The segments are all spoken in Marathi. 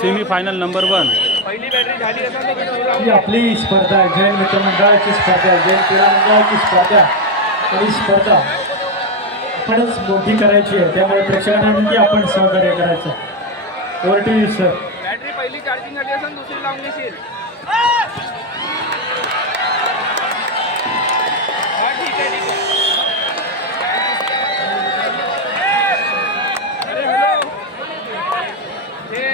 Semifinal number 1. पहिली बॅटरी झाली असेल तर ही आपली स्पर्धा आहे, जैन मित्रमंडळाची स्पर्धा आहे, जैन क्रीडा मंडळाची स्पर्धा. ही स्पर्धा आपणच मोठी करायची आहे, त्यामुळे प्रेक्षकांनी आपण सहकार्य करायचं. Over to you sir. Battery पहिली चार्जिंग झाली असेल दुसरी लावून घेशील. हा ठीक आहे ठीक आहे. अरे हॅलो हे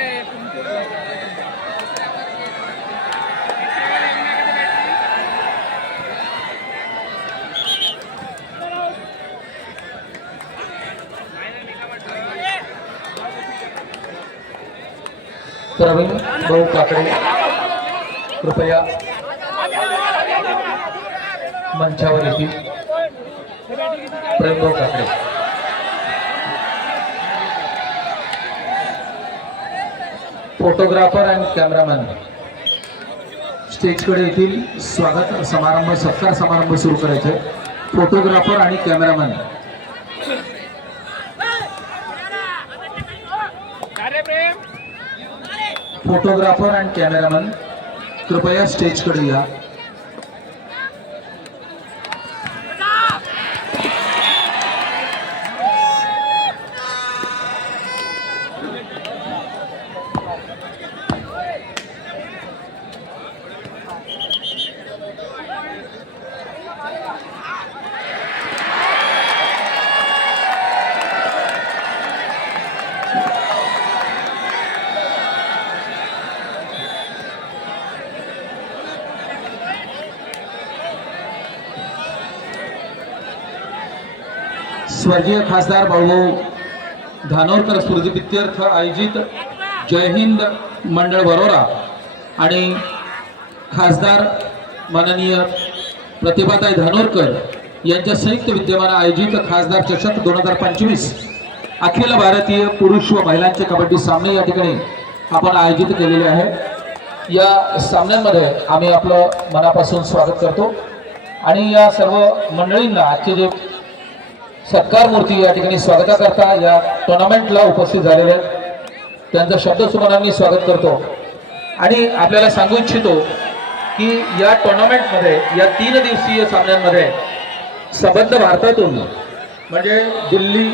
प्रवीण भाऊ काकडे कृपया मंचावर येतील. प्रवीण भाऊ काकडे. फोटोग्राफर अँड कॅमेरामॅन स्टेजकडे येतील. स्वागत समारंभ सत्कार समारंभ सुरू करायचे. फोटोग्राफर आणि कॅमेरामॅन फोटोग्राफर अँड कॅमेरामॅन कृपया स्टेजकडे या. स्वर्गीय खासदार भाऊभाऊ धानोरकर स्मृतिप्रित्यर्थ आयोजित जय हिंद मंडळ वरोरा आणि खासदार माननीय प्रतिभाताई धानोरकर यांच्या संयुक्त विद्यमाने आयोजित खासदार चषक 2025 अखिल भारतीय पुरुष व महिलांचे कबड्डी सामने या ठिकाणी आपण आयोजित केलेले आहे. या सामन्यांमध्ये आम्ही आपलं मनापासून स्वागत करतो आणि या सर्व मंडळींना आजचे जे सत्कार मूर्ती या ठिकाणी स्वागताकरता या टुर्नामेंटला उपस्थित झालेले त्यांचं शब्दसुमनांनी स्वागत करतो. आणि आपल्याला सांगू इच्छितो की या टुर्नामेंटमध्ये या 3 दिवसीय सामन्यांमध्ये संबंध भारतातून म्हणजे दिल्ली,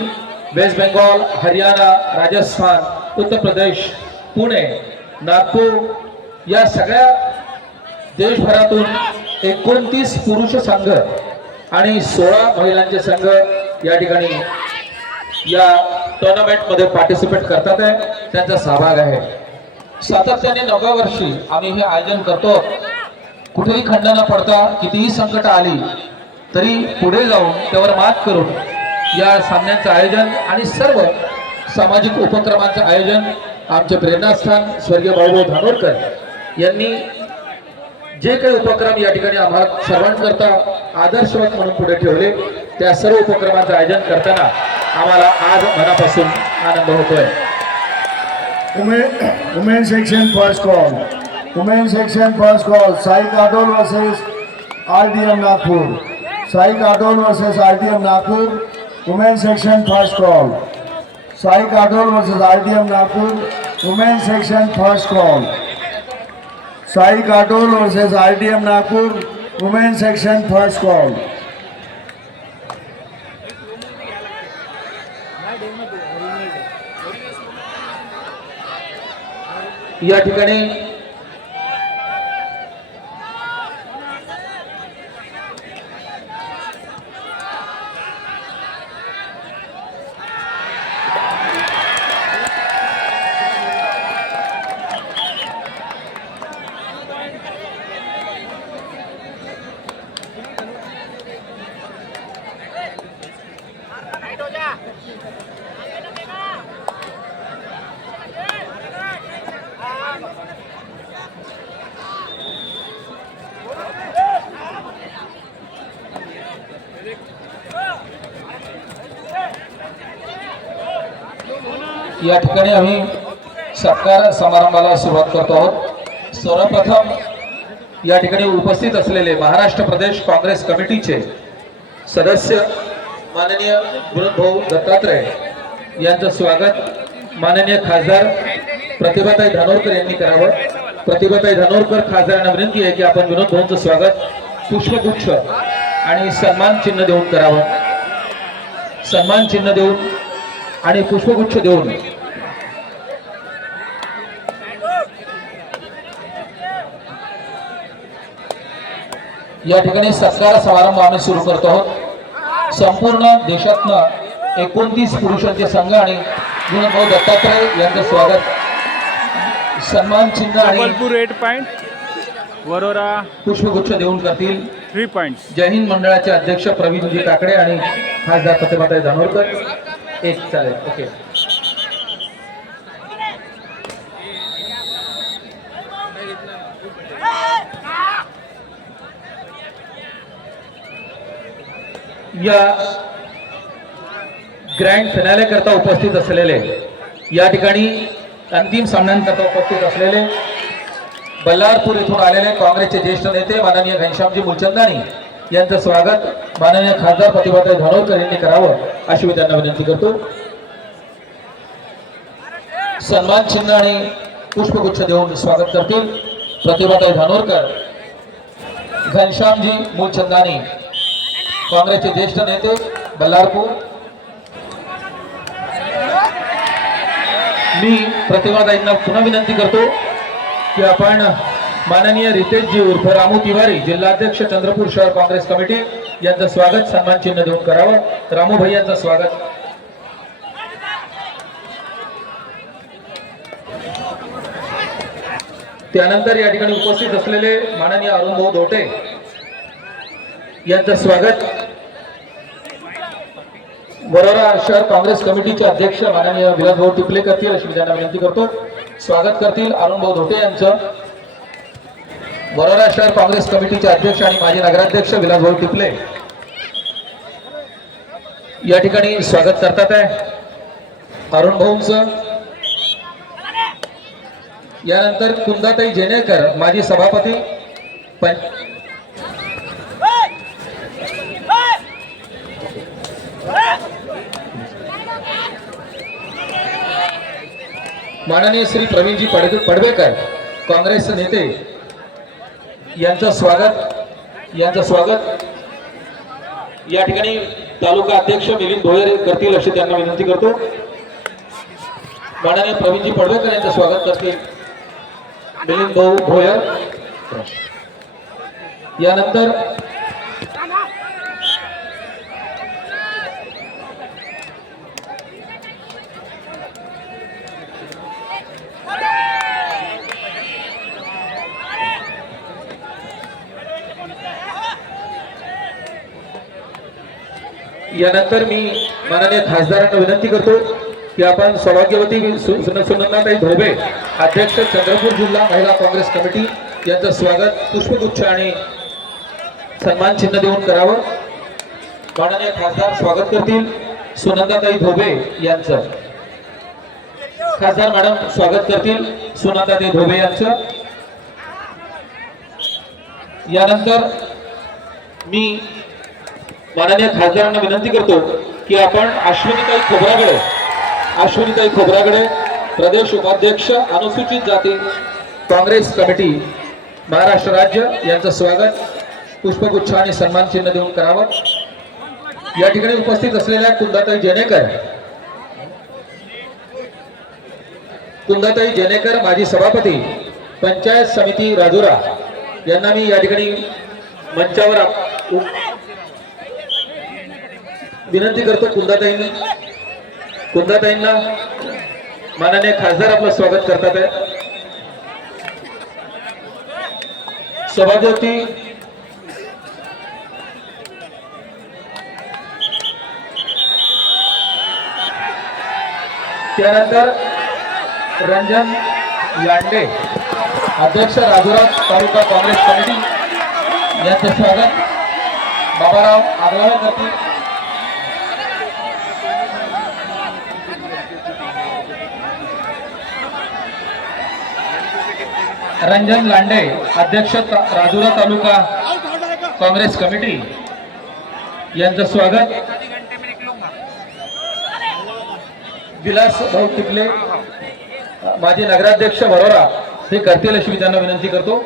वेस्ट बेंगॉल, हरियाणा, राजस्थान, उत्तर प्रदेश, पुणे, नागपूर या सगळ्या देशभरातून 29 पुरुष संघ आणि 16 महिलांचे संघ या ठिकाणी या टुर्नामेंटमध्ये पार्टिसिपेट करतात आहे. त्यांचा सहभाग आहे. सातत्याने 9व्या वर्षी आम्ही हे आयोजन करतो. कुठेही खंड न पडता कितीही संकट आली तरी पुढे जाऊन त्यावर मात करून या सामन्यांचं आयोजन आणि सर्व सामाजिक उपक्रमांचं आयोजन आमचे प्रेरणास्थान स्वर्गीय भाऊभाऊ धानोरकर यांनी जे काही उपक्रम या ठिकाणी आम्हाला सर्वांकरता आदर्शवत म्हणून पुढे ठेवले त्या सर्व उपक्रमांचं आयोजन करताना आम्हाला आज मनापासून आनंद होतोय. Women section first call. Women section first call. Sai Katol versus RDM Nagpur. Sai Katol versus RDM Nagpur. Women section first call. Sai Katol versus RDM Nagpur. Women section first call. Sai Katol versus RDM Nagpur. Women section first call. या ठिकाणी या ठिकाणी आम्ही सत्कार समारंभाला सुरुवात करतो आहोत. सर्वप्रथम या ठिकाणी उपस्थित असलेले महाराष्ट्र प्रदेश काँग्रेस कमिटीचे सदस्य माननीय गुरुभाऊ दत्तात्रय यांचं स्वागत माननीय खासदार प्रतिभाताई धानोरकर यांनी करावं. प्रतिभाताई धानोरकर खासदारांना विनंती आहे की आपण विनोद भाऊंचं स्वागत पुष्पगुच्छ आणि सन्मान चिन्ह देऊन करावं. सन्मान चिन्ह देऊन आणि पुष्पगुच्छ देऊन या ठिकाणी सत्कार समारंभ आम्ही सुरू करतो आहोत. संपूर्ण देशातनं 29 पुरुषांचे संघ आणि विनोद भाऊ दत्तात्रय यांचं स्वागत सन्मान चिन्ह आणि जबलपूर 8 पॉइंट, वरोरा पुष्पगुच्छ देऊन करतील. 3 पॉइंट्स. जय हिंद मंडळाचे अध्यक्ष प्रवीणजी काकडे आणि खासदार प्रतिभाताई धानोरकर. एक चालेल. ओके. या ग्रँड फिनाले करता उपस्थित असलेले, या ठिकाणी अंतिम सामन्यांकरता उपस्थित असलेले बल्लारपूर येथून आलेले काँग्रेसचे ज्येष्ठ नेते माननीय घनश्यामजी मुलचंदानी यांचं स्वागत माननीय खासदार प्रतिभाताई धानोरकर यांनी करावं अशी मी त्यांना विनंती करतो. सन्मान चिन्ह आणि पुष्पगुच्छ देऊन स्वागत करतील प्रतिभाताई धानोरकर, घनश्यामजी मुलचंदानी काँग्रेसचे ज्येष्ठ नेते बल्लारपूर. मी प्रतिभाताईंना पुन्हा विनंती करतो की आपण माननीय रितेशजी उर्फ रामू तिवारी जिल्हाध्यक्ष चंद्रपूर शहर काँग्रेस कमिटी यांचं स्वागत सन्मान चिन्ह देऊन करावं. रामू भाई यांचं स्वागत. त्यानंतर या ठिकाणी उपस्थित असलेले माननीय अरुण भाऊ धोटे यांचं स्वागत वरोरा शहर काँग्रेस कमिटीचे अध्यक्ष माननीय विलासभाऊ टिपले करतील अशी मी त्यांना विनंती करतो. स्वागत करतील अरुण भाऊ धोटे यांचं. वरोरा शहर काँग्रेस कमिटीचे अध्यक्ष आणि माजी नगराध्यक्ष विलासभाऊ टिपले या ठिकाणी स्वागत करतात आहे अरुण भाऊंचं. यानंतर कुंदाताई जेनेकर माजी सभापती माननीय श्री प्रवीणजी पडवेकर काँग्रेस नेते यांचं स्वागत या ठिकाणी तालुका अध्यक्ष मिलिंद भोयर करतील अशी त्यांना विनंती करतो. माननीय प्रवीणजी पडवेकर यांचं स्वागत करतील मिलिंद भाऊ भोयर. यानंतर मी माननीय खासदारांना विनंती करतो की आपण सौभाग्यवती सुनंदाताई धोबे अध्यक्ष चंद्रपूर जिल्हा महिला काँग्रेस कमिटी यांचं स्वागत पुष्पगुच्छ आणि सन्मान चिन्ह देऊन करावं. माननीय खासदार स्वागत करतील सुनंदाताई धोबे यांचं. खासदार मॅडम स्वागत करतील सुनंदाताई धोबे यांचं. यानंतर मी माननीय खासदारांना विनंती करतो की आपण अश्विनीताई खोब्रागडे प्रदेश उपाध्यक्ष अनुसूचित जाती काँग्रेस कमिटी महाराष्ट्र राज्य यांचं स्वागत पुष्पगुच्छ आणि सन्मान चिन्ह देऊन करावं. या ठिकाणी उपस्थित असलेल्या कुंदाताई जेनेकर माजी सभापती पंचायत समिती राजुरा यांना मी या ठिकाणी मंचावर विनंती करतो. कुंदाताईंना माननीय खासदार आपलं स्वागत करतात आहे. सभापती त्यानंतर रंजन लांडे अध्यक्ष राजुरा तालुका काँग्रेस कमिटी यांचं स्वागत बाबाराव आगलावे करतील. रंजन लांडे अध्यक्ष राजुरा तालुका काँग्रेस कमिटी यांचं स्वागत विलास भाऊ टिपले माजी नगराध्यक्ष वरोरा हे करतील अशी मी त्यांना विनंती करतो.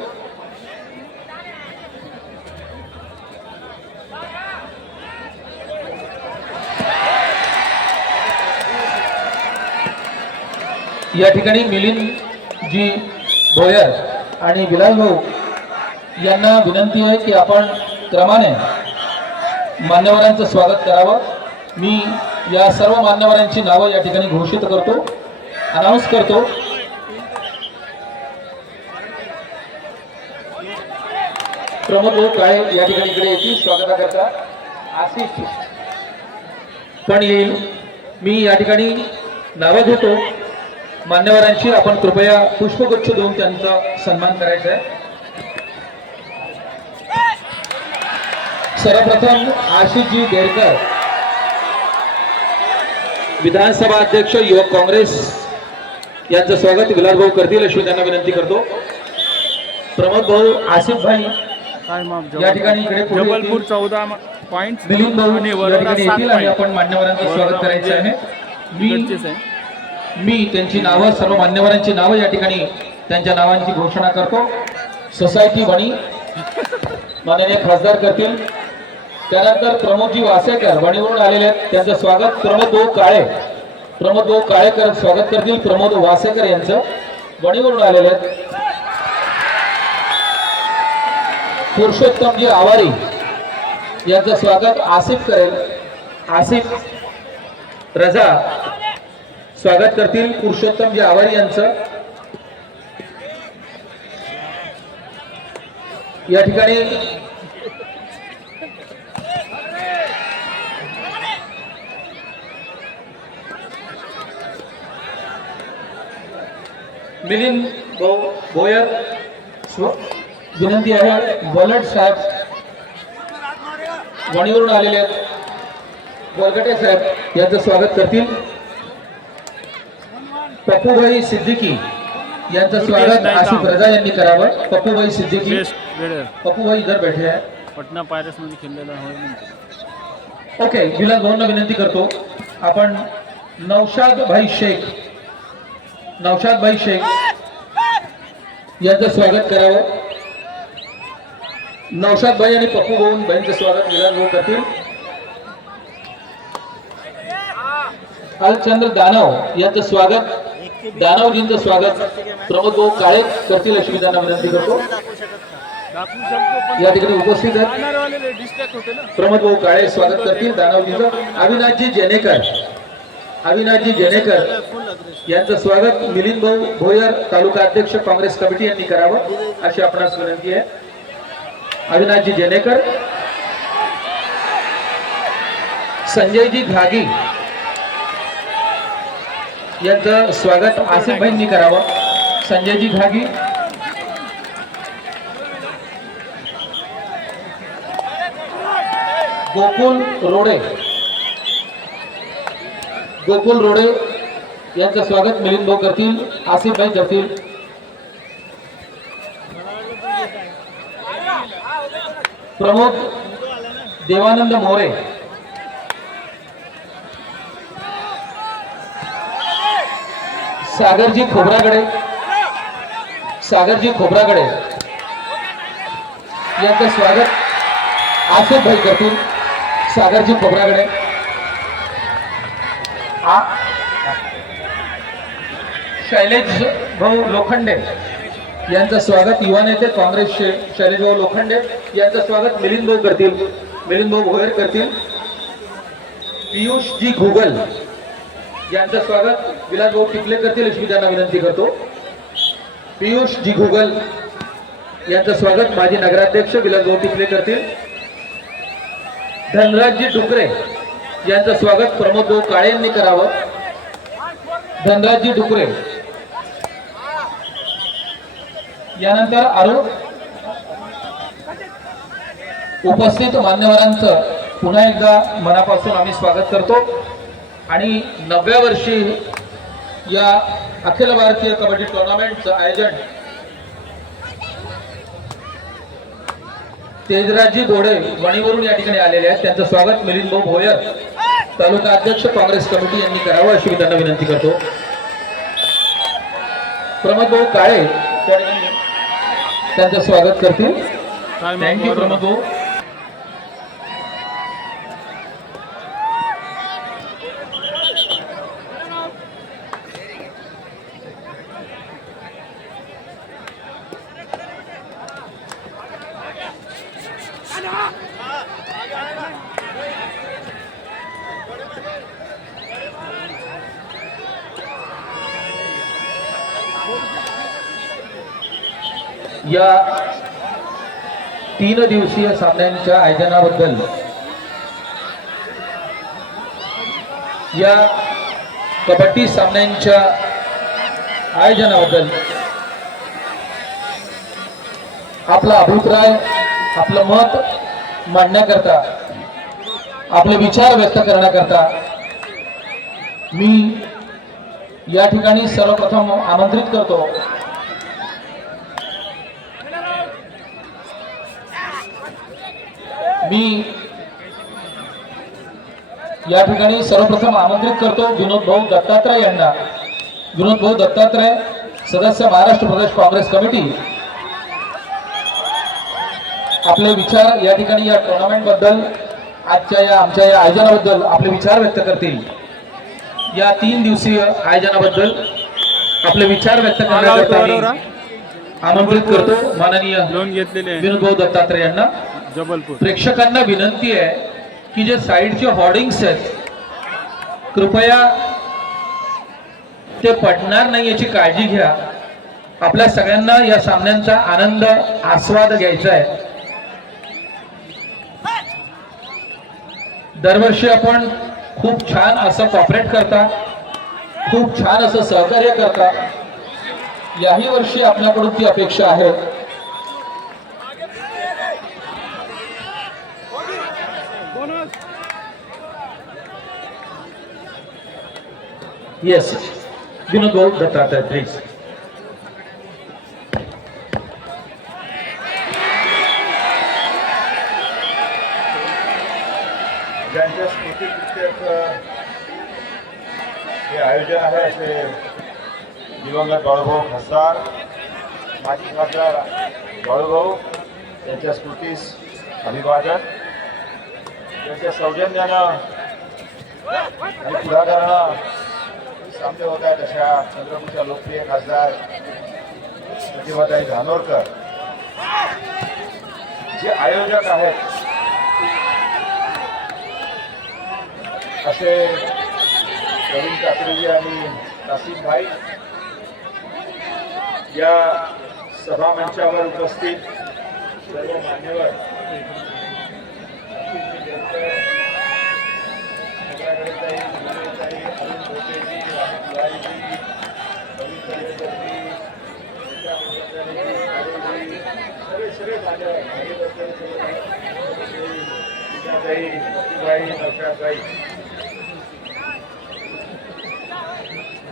या ठिकाणी मिलिंद जी भोयर आणि विलास भाऊ यांना विनंती आहे की आपण क्रमाने मान्यवरांचं स्वागत करावं. मी या सर्व मान्यवरांची नावं या ठिकाणी घोषित करतो, अनाऊन्स करतो. प्रमोद भाऊ काळे या ठिकाणी इकडे येतील स्वागताकरता. आशिष पण येईल. मी या ठिकाणी नावं घेतो मान्यवरांची. आपण कृपया पुष्पगुच्छ देऊन त्यांचा सन्मान करायचा आहे. सर्वप्रथम आशिषजी देरकर विधानसभा अध्यक्ष युवक काँग्रेस यांचं स्वागत विलास भाऊ करतील अशी त्यांना विनंती करतो. प्रमोद भाऊ आसिफ भाई या ठिकाणी इकडे पुढे जबलपूर येतील. 14 पॉइंट्स मिलिंद भाऊ आणि या वरोरा ठिकाणी 7 येतील आणि पॉइंट. आपण मान्यवरांचं स्वागत करायचं आहे. इकडचेच आहे. मी त्यांची नावं, सर्व मान्यवरांची नावं या ठिकाणी त्यांच्या नावांची घोषणा करतो. सोसायटी वणी माननीय खासदार करतील. त्यानंतर प्रमोदजी वासेकर वणीवरून आलेले आहेत, त्यांचं स्वागत प्रमोद भाऊ काळे. प्रमोद भाऊ काळेकर स्वागत करतील प्रमोद वासेकर यांचं, वणीवरून आलेले आहेत. पुरुषोत्तमजी आवारी यांचं स्वागत आसिफ करेल. आसिफ रजा स्वागत करतील पुरुषोत्तमजी आवारी यांचं. या ठिकाणी मिलिंद भोयर विनंती आहे. वलट साहेब वणीवरून आलेले आहेत, वलगटे साहेब यांचं स्वागत करतील. पप्पूभाई सिद्दीकी यांचं स्वागत आसिफ रजा यांनी करावं. पप्पूभाई सिद्दीकी, बेस्ट वेळेवर पप्पूभाई इधर बैठे आहे. पटना पायरट्स मध्ये खेळलेला होय म्हणतो. ओके, विलास भाऊंना विनंती करतो आपण नौशाद भाई शेख यांचं स्वागत करावं. नौशाद भाई आणि पप्पू भाईंचं स्वागत विलास भाऊ करतील. अलचंद्र दानव यांचं स्वागत, दानवजींचं स्वागत प्रमोद भाऊ काळे करतील अशी मी त्यांना विनंती करतो. या ठिकाणी उपस्थित आहेत डिस्ट्रॅक्ट होते ना. प्रमोद भाऊ काळे स्वागत करतील दानवजींचं. अविनाशजी जेनेकर यांचं स्वागत मिलिंद भाऊ भोयर तालुका अध्यक्ष काँग्रेस कमिटी यांनी करावं अशी आपणास विनंती आहे. अविनाशजी जेनेकर. संजयजी घागी यांचं स्वागत आसिफ भाईंनी करावं. संजयजी घागी. गोकुल रोडे यांचं स्वागत मिलिंद भाऊ करतील, आसिफ भाई करतील. प्रमोद देवानंद मोरे. सागरजी खोब्रागडे यांचं स्वागत आसिफ भाई करतील. सागरजी खोब्रागडे. शैलेश भाऊ लोखंडे यांचं स्वागत, युवा नेते काँग्रेसचे शैलेश भाऊ लोखंडे यांचं स्वागत मिलिंद भाऊ करतील, मिलिंद भाऊ भोयर करतील. पियुष जी घुगल यांचं स्वागत विलास भाऊ टिपले करतील अशी त्यांना विनंती करतो. पियुष जी घुगल यांचं स्वागत माजी नगराध्यक्ष विलास भाऊ टिपले करतील. धनराजजी डुकरे यांचं स्वागत प्रमोद भाऊ काळे यांनी करावं. धनराजजी डुकरे. यानंतर उपस्थित मान्यवरांचं पुन्हा एकदा मनापासून आम्ही स्वागत करतो आणि 90व्या वर्षी या अखिल भारतीय कबड्डी टुर्नामेंटचं आयोजन तेजराजी गोडे वणीवरून या ठिकाणी आलेले आहेत. त्यांचं स्वागत मिलिंद भाऊ भोयर तालुका अध्यक्ष काँग्रेस कमिटी यांनी करावं अशी मी त्यांना विनंती करतो. प्रमोद भाऊ काळे त्या ठिकाणी त्यांचं स्वागत करतील. थँक्यू प्रमोद भाऊ. या 3 दिवसीय सामन्यांच्या आयोजनाबद्दल, या कबड्डी सामन्यांच्या आयोजनाबद्दल आपला अभिप्राय, आपलं मत मांडण्याकरता, आपले विचार व्यक्त करण्याकरता मी या ठिकाणी सर्वप्रथम आमंत्रित करतो विनोद भाऊ दत्तात्रय यांना. विनोद भाऊ दत्तात्रय, सदस्य महाराष्ट्र प्रदेश काँग्रेस कमिटी, आपले विचार या ठिकाणी या टुर्नामेंट बद्दल, आजच्या आमच्या या आयोजनाबद्दल आपले विचार व्यक्त करतील. या 3 दिवसीय आयोजनाबद्दल आपले विचार व्यक्त करण्याकरता मी आमंत्रित करतो माननीय विनोद भाऊ दत्तात्रय यांना. जबलपूर. प्रेक्षकांना विनंती आहे की जे साईडचे होर्डिंग्स आहेत, कृपया ते पडणार नाही याची काळजी घ्या. आपल्या सगळ्यांना या सामन्यांचा आनंद, आस्वाद घ्यायचा आहे. दरवर्षी आपण खूप छान असं कॉपरेट करता, खूप छान असं सहकार्य करता. याही वर्षी आपल्याकडून ती अपेक्षा आहे. येस, विनोद भाऊ दत्तात्रय प्लीज. ज्यांच्या स्मृतीप्रित्यर्थ हे आयोजन आहे असे दिवंगत बाळूभाऊ खासदार, माजी खासदार बाळूभाऊ यांच्या स्मृतीस अभिवादन. त्यांच्या सौजन्यानं आणि पुढाकारानं सामने होत आहेत अशा चंद्रपूरच्या लोकप्रिय खासदार प्रतिभाताई धानोरकर जे आयोजक आहेत असे प्रवीण काकरेजी आणि नासिम भाई, या सभा मंचावर उपस्थित सर्व मान्यवर,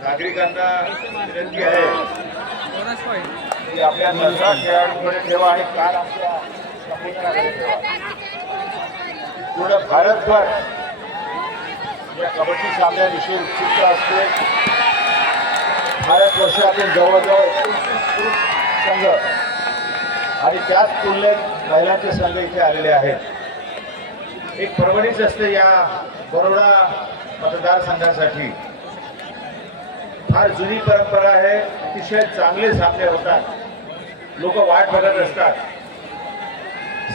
नागरिकांना विनंती आहे की आपल्या नजरा खेळाडूंकडे ठेवा आणि काल आमच्या समुद्राकडे ठेवा. पूर्ण भारतभर या कबड्डी सामन्याविषयी उत्सुकता असते. भारतवर्षातील जवळजवळ 29 संघ आणि त्याच तुलनेत महिलांचे संघ इथे आलेले आहेत. एक परवडीच असते या बरोडा मतदारसंघासाठी. फार जुनी परंपरा आहे. अतिशय चांगले सामने होतात. लोक वाट बघत असतात.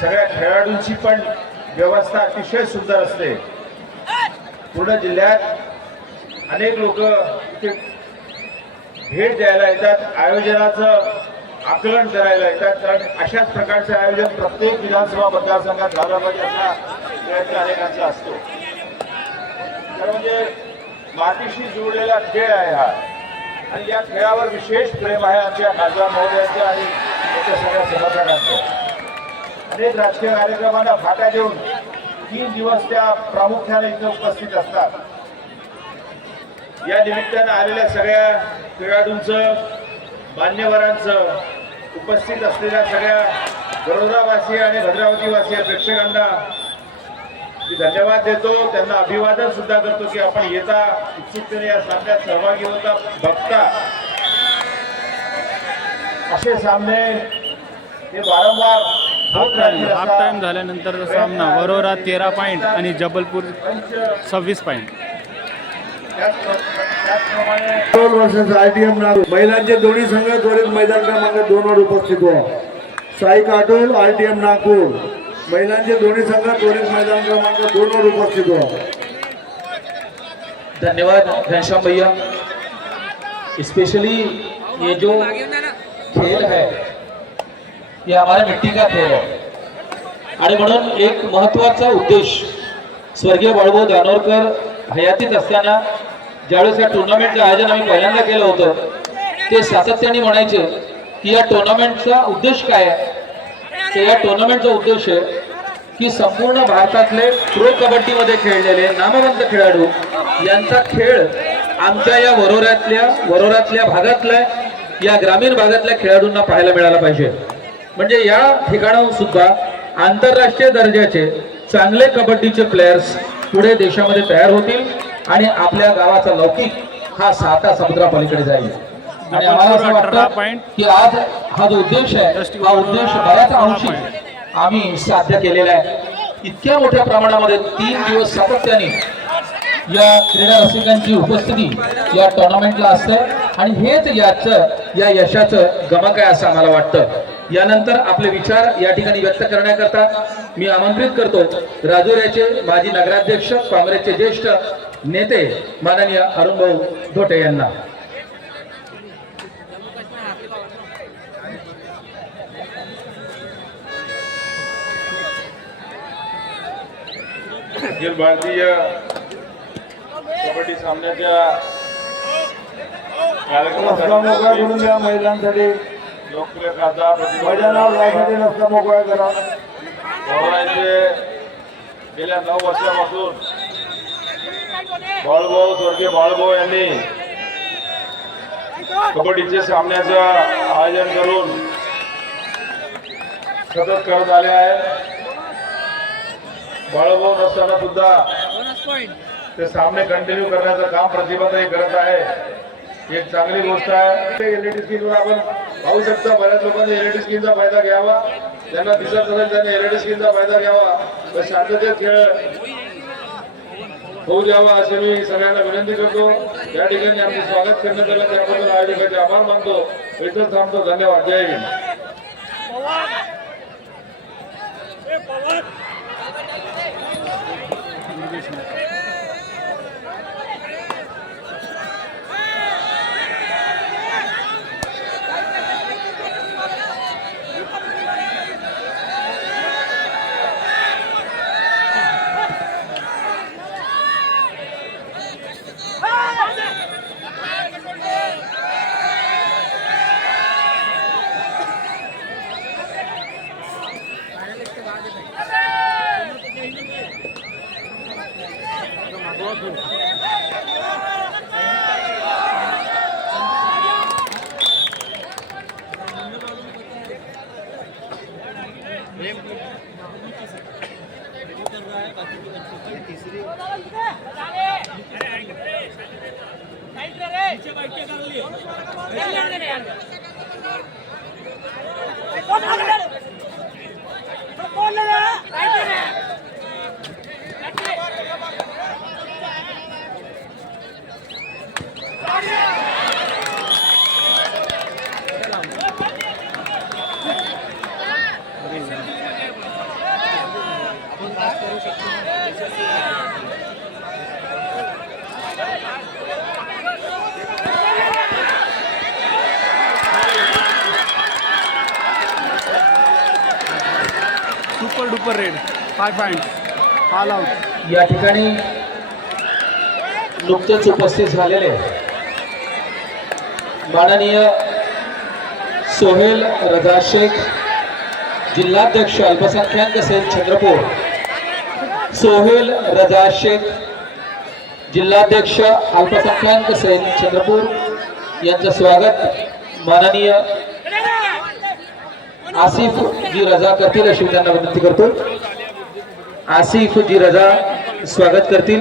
सगळ्या खेळाडूंची पण व्यवस्था अतिशय सुंदर असते. पूर्ण जिल्ह्यात अनेक लोक इथे भेट द्यायला येतात, आयोजनाचं आकलन करायला येतात. कारण अशाच प्रकारचे आयोजन प्रत्येक विधानसभा मतदारसंघात झालं पाहिजे असा प्रयत्न अनेकांचा असतो. तर म्हणजे मातीशी जोडलेला खेळ आहे हा, आणि या खेळावर विशेष प्रेम आहे आमच्या खासदार महोदयांचं आणि त्याच्या सगळ्या समर्थकांचं. अनेक राजकीय कार्यक्रमांना फाटा देऊन 3 दिवस त्या प्रामुख्याने इथे उपस्थित असतात. या निमित्तानं आलेल्या सगळ्या खेळाडूंचं, मान्यवरांचं, उपस्थित असलेल्या सगळ्या बरोडावासी आणि भद्रावतीवासी प्रेक्षकांना मी धन्यवाद देतो. त्यांना अभिवादन सुद्धा करतो की आपण येता उत्सुकतेने या सामन्यात सहभागी होता, बघता असे सामने हे वारंवार होत राहतील हाफ असा टाइम झाल्यानंतरचा सामना वरोरा 13 पॉईंट आणि जबलपूर 26 पॉईंट. त्याचप्रमाणे वर्सेस ITM नागपूर महिलांचे दोन्ही संघ त्वरित मैदान क्रमांक 2 वर उपस्थित व्हा. साई काटोल ITM नागपूर महिलांचे दोन्ही संघ त्वरित मैदान क्रमांक 2 वर उपस्थित व्हा. धन्यवाद घनश्याम भैया. स्पेशली ये जो खेल है ये हमारे मिट्टी का खेल है आणि म्हणून एक महत्त्वाचा उद्देश स्वर्गीय बाळभाऊ दानोरकर हयातीत असताना ज्यावेळेस या टुर्नामेंटचं आयोजन आम्ही पहिल्यांदा केलं होतं ते सातत्याने म्हणायचे की या टुर्नामेंटचा उद्देश काय आहे. तर या टुर्नामेंटचा उद्देश आहे की संपूर्ण भारतातले प्रो कबड्डीमध्ये खेळलेले नामवंत खेळाडू यांचा खेळ आमच्या या वरोरातल्या भागातल्या या ग्रामीण भागातल्या खेळाडूंना पाहायला मिळाला पाहिजे. म्हणजे या ठिकाणाहून सुद्धा आंतरराष्ट्रीय दर्जाचे चांगले कबड्डीचे प्लेयर्स पुढे देशामध्ये तयार होतील आणि आपल्या गावाचा लौकिक हा 7 समुद्रापलीकडे जाईल. आणि आम्हाला असं वाटतं की आज हा जो उद्देश आहे हा उद्देश बऱ्याच अंशी आम्ही साध्य केलेला आहे. इतक्या मोठ्या प्रमाणामध्ये 3 दिवस सातत्याने या क्रीडा रसिकांची उपस्थिती या टुर्नामेंटला असते आणि हेच या यशाचं गमक आहे असं आम्हाला वाटतं. यानंतर आपले विचार या ठिकाणी व्यक्त करण्याकरता मी आमंत्रित करतो राजुऱ्याचे माजी नगराध्यक्ष काँग्रेसचे ज्येष्ठ नेते माननीय अरुणभाऊ धोटे यांना. अखिल भारतीय कबड्डी सामन्याच्या रस्ता मोकळा करून द्या महिलांसाठी. लोकप्रिय खासदार मैदानावर जाण्यासाठी रस्ता मोकळा करा. वरोराचे गेल्या 9 वर्षापासून स्वर्गीय बाळभाऊ यांनी कबड्डीचे सामन्याचं आयोजन करून सतत करत आले आहे. बाळभाऊ नसताना सुद्धा ते सामने कंटिन्यू करण्याचं काम प्रतिभाताई करत आहे. एक चांगली गोष्ट आहे. LED स्क्रीनवर आपण पाहू शकता बऱ्याच लोकांनी LED स्क्रीनचा फायदा घ्यावा. ज्यांना दिसत असेल त्यांनी LED स्क्रीनचा फायदा घ्यावा व शांततेत खेळ होऊ द्यावा असे मी सगळ्यांना विनंती करतो. या ठिकाणी आमचे स्वागत करण्यात आलं त्याबद्दल आयोजकांचे आभार मानतो. इथंच थांबतो. धन्यवाद. जय Hind. Super duper raid 5 point all out. या ठिकाणी नुकतेच उपस्थित झालेले माननीय सोहेल रजा शेख जिल्हाध्यक्ष अल्पसंख्याक सेल चंद्रपूर. सोहेल रजा शेख जिल्हाध्यक्ष अल्पसंख्याक सेल चंद्रपूर यांचं स्वागत माननीय आसिफ जी रजा करतील अशी त्यांना विनंती करतो. आसिफ जी रजा स्वागत करतील.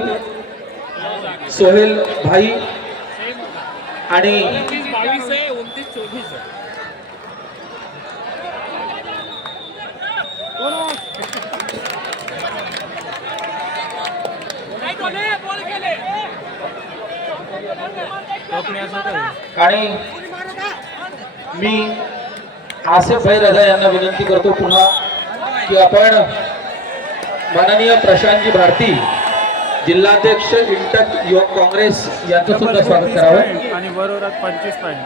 सोहेल भाई आणि आणि मी आसिफ भाई रजा यांना विनंती करतो पुन्हा की आपण माननीय प्रशांतजी भारती जिल्हाध्यक्ष इंटक युवक काँग्रेस यांचं सुद्धा स्वागत करावं. आणि वरोरात 25 पॉईंट.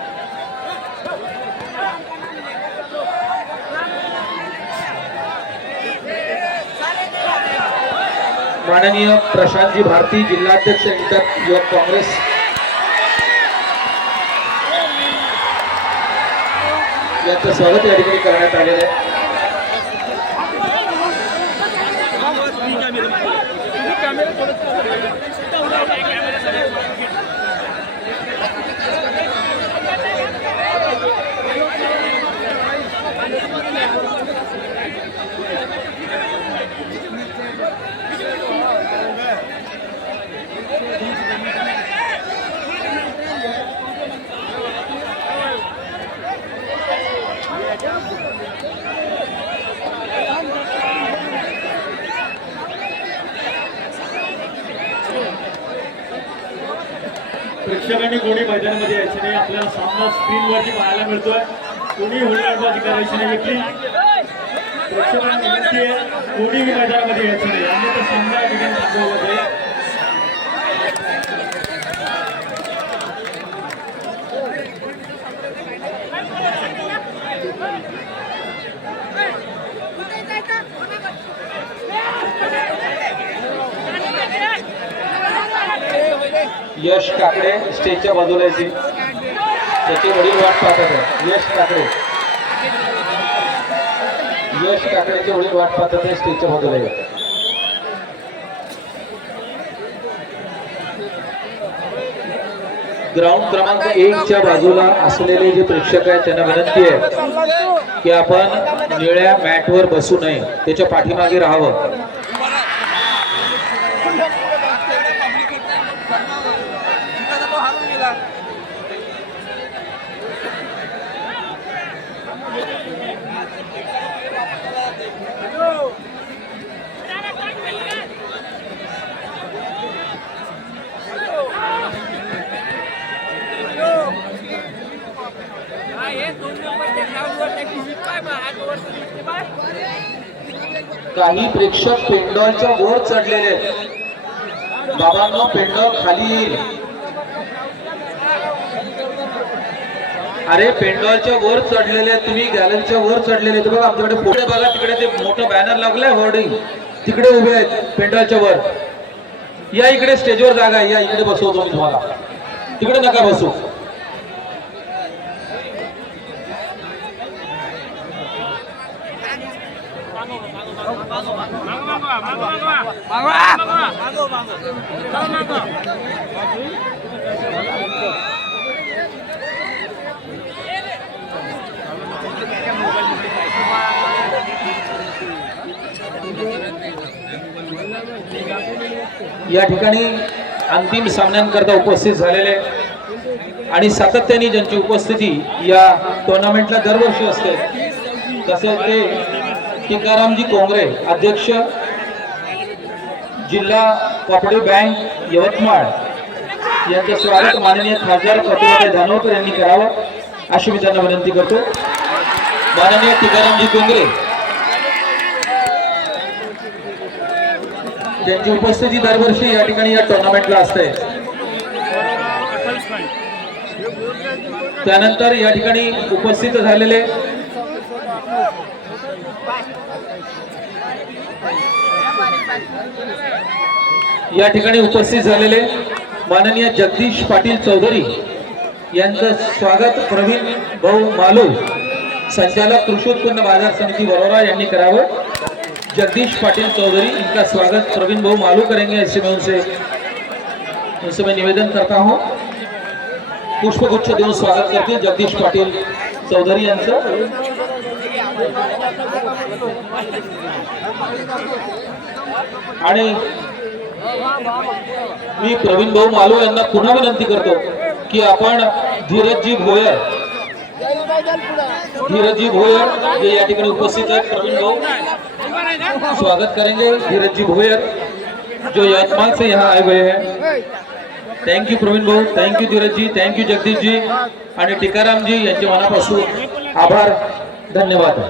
माननीय प्रशांतजी भारती जिल्हाध्यक्ष इंटक युवक काँग्रेस यांचं स्वागत या ठिकाणी करण्यात आलेलं आहे. प्रेक्षकांनी कोणी मैदानामध्ये यायचं नाही. आपल्याला सामना स्क्रीनवरती पाहायला मिळतोय. कोणी हुल्लडबाजी करायची नाही. प्रेक्षकांना विनंती आहे कोणीही मैदानामध्ये यायचं नाही. अन्यथा सामना या ठिकाणी थांबवला जाईल. यश काकडे स्टेजच्या बाजूला येते. त्याचे वडील वाट पाहतात आहे. यश काकडेचे वडील वाट पाहतात आहे. स्टेजच्या बाजूला येते. ग्राउंड क्रमांक 1च्या बाजूला असलेले जे प्रेक्षक आहेत त्यांना विनंती आहे की आपण निळ्या मॅटवर बसू नये, त्याच्या पाठीमागे राहावं. काही प्रेक्षक पेंडॉलच्या वर चढलेले आहेत. बाबांनो, पेंडॉल खाली येईल. अरे पेंडॉलच्या वर चढलेले आहेत, तुम्ही गॅलरीच्या वर चढलेले आहेत. बघा आमच्याकडे पुढे बघा, तिकडे ते मोठं बॅनर लागलंय होर्डिंग, तिकडे उभे आहेत पेंडॉलच्या वर. या इकडे स्टेजवर जागा आहे, या इकडे बसवतो मी तुम्हाला, तिकडे नका बसू. या ठिकाणी अंतिम सामन्यांकरता उपस्थित झालेले आणि सातत्याने ज्यांची उपस्थिती या टुर्नामेंटला दरवर्षी असते, तसे ते टिकारामजी कोंगरे, अध्यक्ष जिल्हा कॉपरेटिव्ह बँक यवतमाळ, यांचं स्वागत माननीय खासदार प्रतिभाताई धानोरकर यांनी करावं अशी मी त्यांना विनंती करतो. माननीय टिकारामजी कोंगरे ज्यांची उपस्थिती दरवर्षी या ठिकाणी या टुर्नामेंटला असते. त्यानंतर या ठिकाणी उपस्थित झालेले माननीय जगदीश पाटील चौधरी यांचं स्वागत प्रवीण भाऊ मालू, संचालक कृषी उत्पन्न बाजार समिति वरोरा यांनी करावं. जगदीश पाटिल चौधरी, इनका स्वागत प्रवीण भाऊ मालू करेंगे, ऐसे मैं उनसे मैं निवेदन करता हूं. पुष्पगुच्छ देऊन स्वागत करते जगदीश पाटिल चौधरी यांचं. आणि मी प्रवीण भाऊ मालू यांना पुन्हा विनंती करतो की आपण धीरजजी भोयर जे या ठिकाणी उपस्थित आहेत, प्रवीण भाऊ स्वागत करेंगे. धीरजजी भोयर जो यवतमाल से यहाँ आए हुए हैं. थँक्यू प्रवीण भाऊ, थँक्यू धीरजजी, थँक्यू जगदीशजी आणि टिकारामजी यांचे मनापासून आभार, धन्यवाद.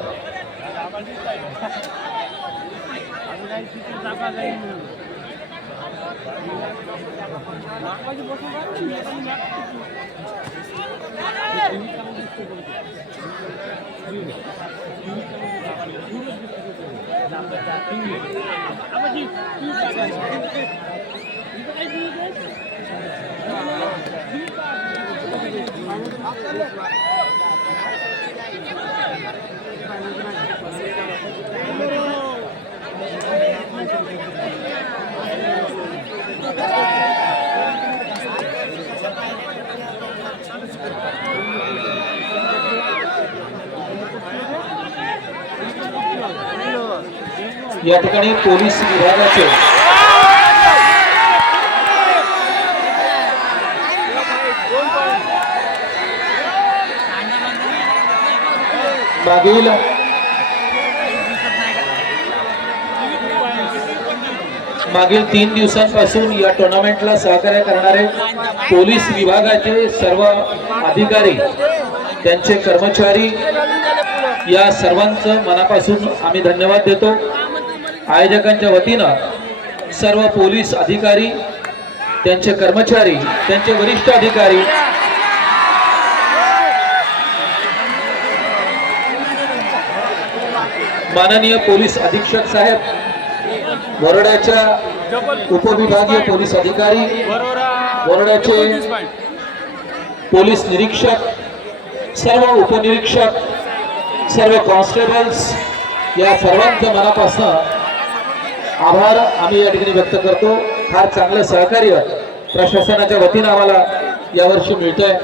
या ठिकाणी पोलीस विभागाचे मागील 3 दिवसांपासून या टुर्नामेंटला सहकार्य करणारे पोलीस विभागाचे सर्व अधिकारी, त्यांचे कर्मचारी, या सर्वांचं मनापासून आम्ही धन्यवाद देतो. आयोजकांच्या वतीनं सर्व पोलीस अधिकारी, त्यांचे कर्मचारी, त्यांचे वरिष्ठ अधिकारी, माननीय पोलीस अधीक्षक साहेब, वरोड्याच्या उपविभागीय पोलीस अधिकारी, वरोड्याचे पोलीस निरीक्षक, सर्व उपनिरीक्षक, सर्व कॉन्स्टेबल्स, या सर्वांच्या मनापासून आभार आम्ही या ठिकाणी व्यक्त करतो. फार चांगलं सहकार्य प्रशासनाच्या वतीनं आम्हाला यावर्षी मिळतंय.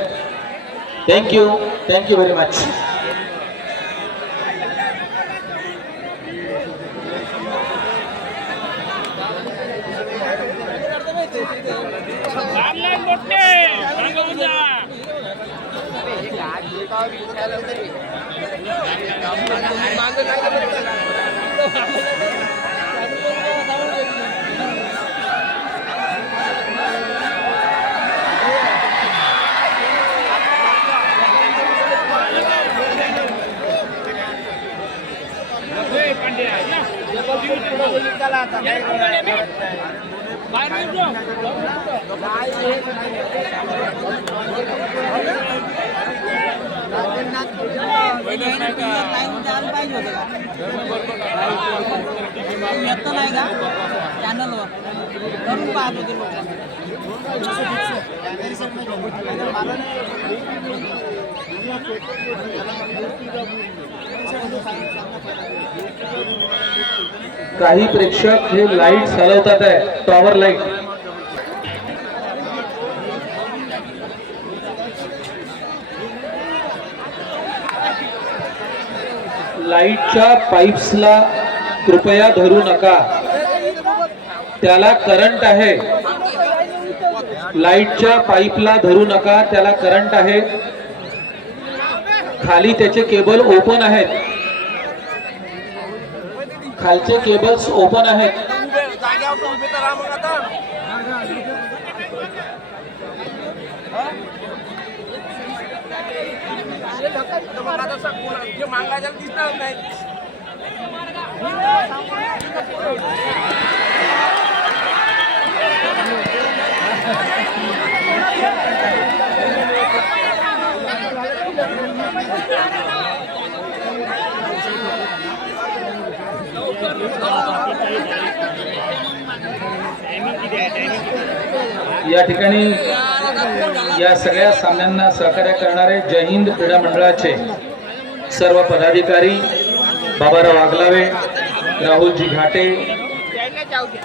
Thank you, thank you very much. काही प्रेक्षक हे लाईट चालवतात आहे, टॉवर लाईट. लाईटच्या पाईप्सला कृपया धरू नका, त्याला करंट आहे. लाईटच्या पाईपला धरू नका, त्याला करंट आहे. खाली त्याचे केबल ओपन आहेत, खालचे केबल्स ओपन आहेत. या ठिकाणी या सगळ्या सामन्यांना सहकार्य करणारे जय हिंद क्रीडा मंडळाचे सर्व पदाधिकारी, बाबाराव आगलावे, राहुलजी घाटे,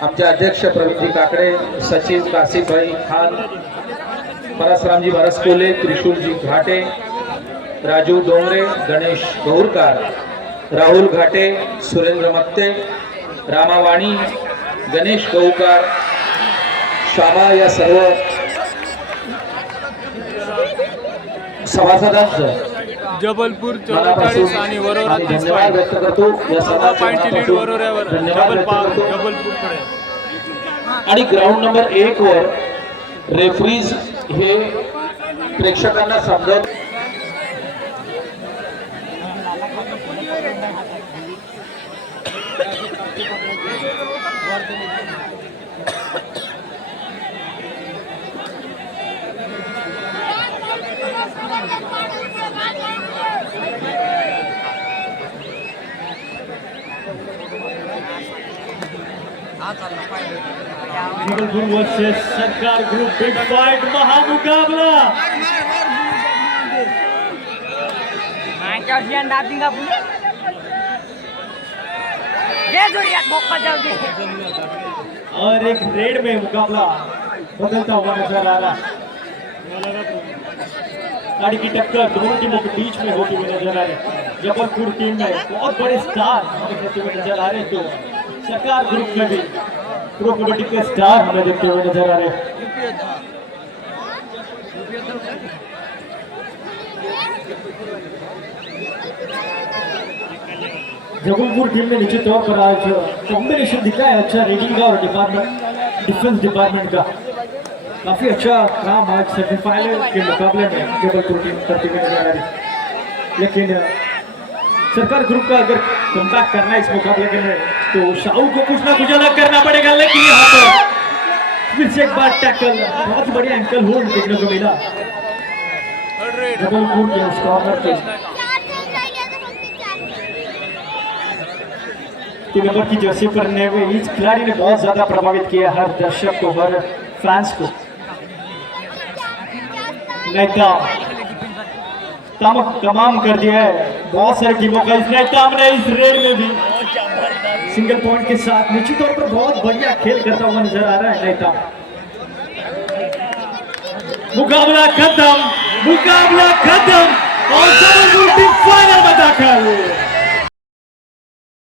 आमचे अध्यक्ष प्रवीणजी काकडे, सचिव कासिफभाई खान, परसरामजी बरसकोले, त्रिशूलजी घाटे, राजू डोंगरे, गणेश गौरकार, राहुल घाटे, सुरेंद्र मत्ते, रामावाणी, गणेश गौरकार, श्यामा, या सर्व सभासदांचं जबलपूर 44 आणि वरोरा 30 पॉईंट. व्यक्त करतो. या सर्व पॉईंटची लीड वरोऱ्यावर जबलपूरकडे. आणि ग्राउंड नंबर 1 वर रेफरीज हे प्रेक्षकांना समजत जबलपुर वर्सेस सरकार ग्रुप बिग फाइट महामुकाबला और एक रेड में मुकाबला बदलता हुआ नजर आ रहा है। गाड़ी की टक्कर दोनों टीमों के बीच में होती हुई नजर आ रही है। जबलपुर टीम में बहुत बड़े स्टार हमें देखते हुए नजर आ रहे हैं, तो सरकार ग्रुप में भी प्रो कबड्डी के स्टार हमें देखते हुए नजर आ रहे हैं। जबलपुर टीम में निश्चित तौर पर आज कॉम्बिनेशन दिखा है अच्छा रेडिंग का और डिफेंस डिपार्टमेंट का काफी अच्छा काम आज सेमीफाइनल के मुकाबले में जबलपुर टीम करती हुई नजर आ रही है। लेकिन सरकार ग्रुप का अगर कमबैक करना है इस मुकाबले के लिए तो शाहू को कुछ ना कुछ अलग करना पड़ेगा। लेकिन यहाँ पर फिर से एक बार टैकल, बहुत ही बढ़िया एंकल होल्ड देखने को मिला जबलपुर के उस कॉर्नर के 3 नंबर की जर्सी पहनने हुए इस खिलाड़ी ने बहुत ज्यादा प्रभावित किया हर दर्शक को, हर फैंस को। तमाम कर दिया है बहुत सारी टीमों का इस इस रेड में भी सिंगल पॉइंट के साथ निश्चित तौर पर बहुत बढ़िया खेल करता हुआ नजर आ रहा है नैता। मुकाबला खत्म, मुकाबला खत्म।